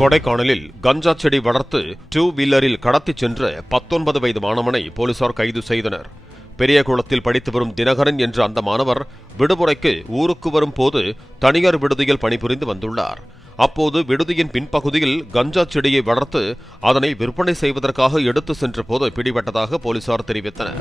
கொடைக்கானலில் கஞ்சா செடி வளர்த்து 2 வீலரில் கடத்திச் சென்ற 19 வயது மாணவனை போலீசார் கைது செய்தனர். பெரியகுளத்தில் படித்து வரும் தினகரன் என்ற அந்த மாணவர் விடுமுறைக்கு ஊருக்கு வரும் போது தனியார் விடுதியில் பணிபுரிந்து வந்துள்ளார். அப்போது விடுதியின் பின்பகுதியில் கஞ்சா செடியை வளர்த்து அதனை விற்பனை செய்வதற்காக எடுத்து சென்ற போது பிடிபட்டதாக போலீசார் தெரிவித்தனர்.